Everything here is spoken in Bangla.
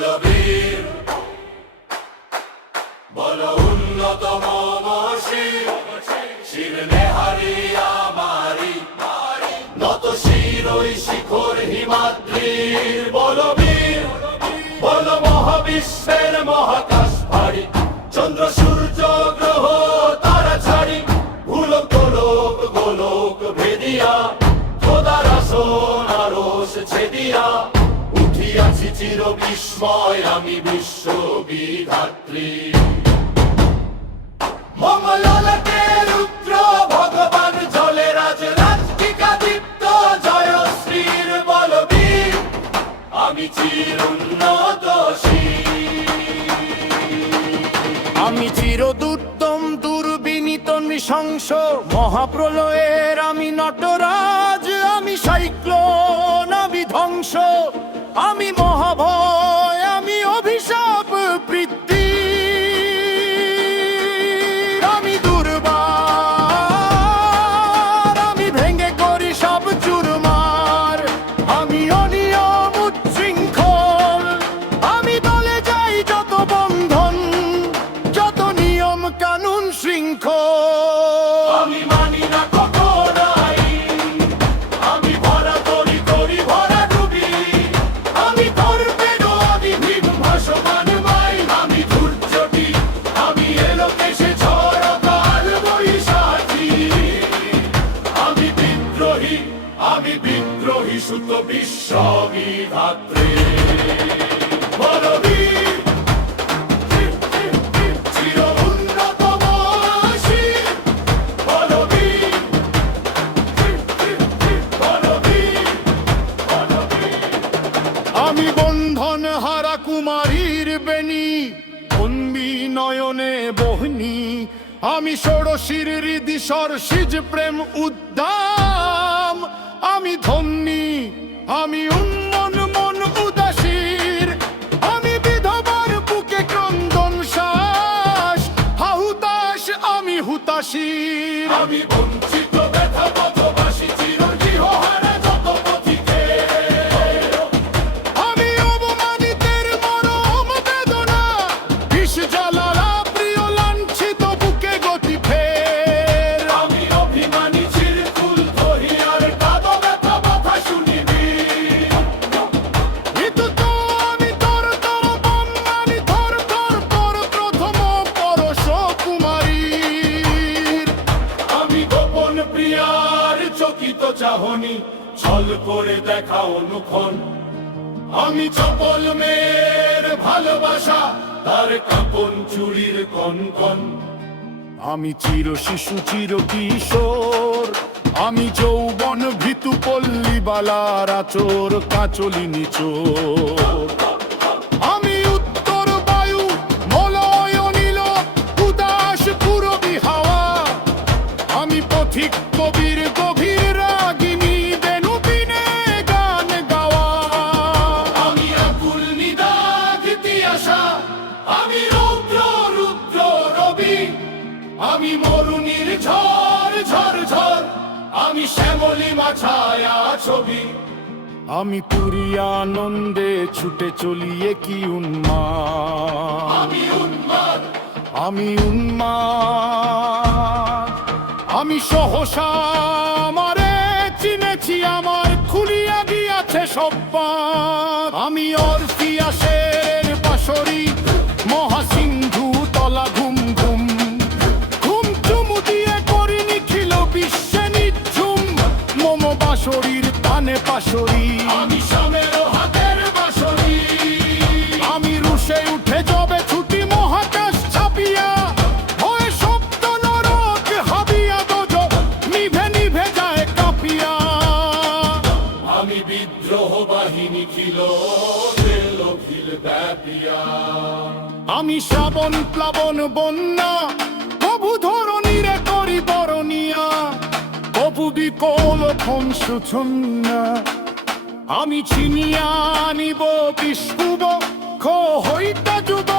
বলো বীর, বলো উন্নতম শির, শির নেহারি আমারি, নত শির ওই শিখর হিমাদ্রির। বলো বীর, বলো মহাবিশ্বের মহাকাশ ভারী, চন্দ্র সূর্য গ্রহ তারা ছাড়ি, ভুলোক গোলক গোলক ভেদিয়া, খোদার আসন আরশ ছেদিয়া, উঠিয়াছি চির বিস্ময় আমি বিশ্ব বিধাত্রী। মঙ্গলকে রুদ্র ভগবান জলে রাজ রাজটিকা দীপ্ত জয়শ্রীর। বলো বীর, আমি চির উন্নত আমি চিরদুত্তম দুর্বিনীত নৃশংস মহাপ্রলয়ের আমি নটরাজ, আমি সাইক্লোন আমি ধ্বংস, আমি মহাভয় আমি অভিশাপ বৃদ্ধি, আমি দুর্বার আমি ভেঙে করি সব চুরমার, আমি অনিয়ম উচ্ছৃঙ্খল, আমি বলে যাই যত বন্ধন, যত নিয়ম কানুন শৃঙ্খল। আমি মানি না কখন আইন, আমি ভরা করি করি ভরা ডুবি, আমি torpedo, আমি ভীম ভাসমান মাইন, আমি ধূর্যটি, আমি এলোকেশে ঝড় কাল বৈশাখী, আমি বিদ্রোহী সুত বিশ্ব বিধাত্রী। বলো বীর, চির উন্নতম শির, বলো বীর, বলো বীর, বলো বীর। আমি বন্ধন হারা কুমারীর বেনি, বন্দি নয়নে বহনি, আমি ষোড়শীর হৃদি সরসিজ প্রেম উদ্দাম, আমি ধন্যী আমি উন্মন মন উদাসীর, আমি বিধবার বুকে ক্রন্দন শ্বাস, হাহুতাশ আমি হুতাশীর, আমি বঞ্চিত ব্যথা পথবাসী চিরগৃহহারা যত পথিকে, আমি অবমানিতের মরম বেদনা, বিষ জ্বালারা প্রিয় লাঞ্ছিত বুকে গতি ফের, আমি অভিমানী চিরকুল দহিয়ার কাদ ব্যথা কথা শুনিবি। কিন্তু তো আমি তোর তোর বম, আমি থর থর তোর প্রথম পরশ কুমারীর, আমি গোপন প্রিয়ার চকিত চাহনি, ছল করে দেখা অনুক্ষণ, আমি চপল মেয়ের ভালোবাসা, তার কাপন চুরির কনকন। আমি চির শিশু চির কিশোর, আমি যৌবন ভীতু পল্লী বালার আচর কাচলি নিচোর, আমি উত্তর বায়ু মলয় নীল উদাস পূরবী হাওয়া, আমি পথিক কবির গভীর রাগিনী বেনু বিনে গান গাওয়া, আমি আকুল নিদাঘ তিয়াসা, আমি রৌদ্র রুদ্র রবি, আমি মরুনির ঝড় ঝড় ঝড়, আমি শ্যামলী মাছায়া ছবি। আমি পুরী আনন্দে ছুটে চলিয়ে কি উন্মাদ, আমি উন্মাদ, আমি উন্মাদ, আমি সহসা আমারে চিনেছি, আমার খুলিয়া গিয়াছে সব বাঁধ, আমি অর্ফিয়াসের বাঁশরি মহাসিন্ধু তলা ঘুম ঘুম, ঘুম চুমু দিয়ে করি নিখিল বিশ্বে নিঝুম, মম বাঁশরির তানে পাশরি, আমি শ্যামের হাতের বাঁশরি, আমি রুশে উঠে যাবে ছুটি মহাকাশ ছাপিয়া, হয়ে শব্দ নরক হাবিয়া দোজ নিভে নিভে যায় কাঁপিয়া, আমি বিদ্রোহ বাহিনী খিল খিল ব্যাপিয়া, আমি শ্রাবণ প্লাবন বন্যা প্রভু ধরণীরে করি বরণিয়া, প্রভু বিকল ফংসুছন্না, আমি ছিনিয়া নিব বিষ্ণুব খো হইতা যুব